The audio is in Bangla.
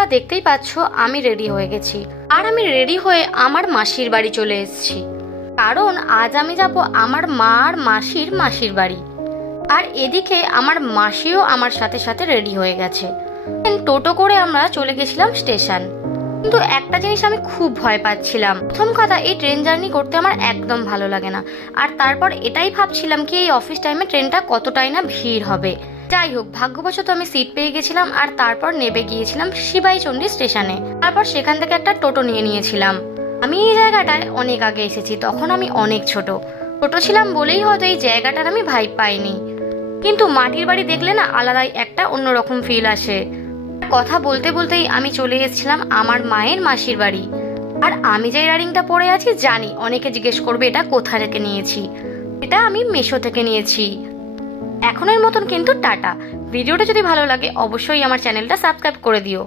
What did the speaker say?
তোমরা দেখতেই পাচ্ছ আমি রেডি হয়ে গেছি, আর আমি রেডি হয়ে আমার মাসির বাড়ি চলে এসেছি, কারণ আজ আমি যাব আমার মা আর মাসির বাড়ি। আর এদিকে আমার মাসিও আমার সাথে সাথে রেডি হয়ে গেছে। টোটো করে আমরা চলে গেছিলাম স্টেশন। কিন্তু একটা জিনিস আমি খুব ভয় পাচ্ছিলাম। প্রথম কথা, এই ট্রেন জার্নি করতে আমার একদম ভালো লাগে না। আর তারপর এটাই ভাবছিলাম কি এই অফিস টাইমে ট্রেনটা কতটাই না ভিড় হবে। যাই হোক, ভাগ্যবশত আমি সিট পেয়ে গেছিলাম, আর তারপর নেমে গিয়েছিলাম শিবাইচন্ডী স্টেশনে। তারপর সেখান থেকে একটা টোটো নিয়েছিলাম। আমি এই জায়গাটায় অনেক আগে এসেছি, তখন আমি অনেক ছোট ছিলাম বলেই হয়তো এই জায়গাটার আমি ভাইব পাইনি। কিন্তু মাটির বাড়ি দেখলে না আলাদাই একটা অন্যরকম ফিল আসে। কথা বলতে বলতেই আমি চলে এসেছিলাম আমার মায়ের মাসির বাড়ি। আর আমি যে ইয়ারিংটা পরে আছি জানি অনেকে জিজ্ঞেস করবে এটা কোথা থেকে নিয়েছি। এটা আমি মিশো থেকে নিয়েছি। এখনের মতন কিন্তু টাটা। ভিডিওটা যদি ভালো লাগে অবশ্যই আমার চ্যানেলটা সাবস্ক্রাইব করে দিও।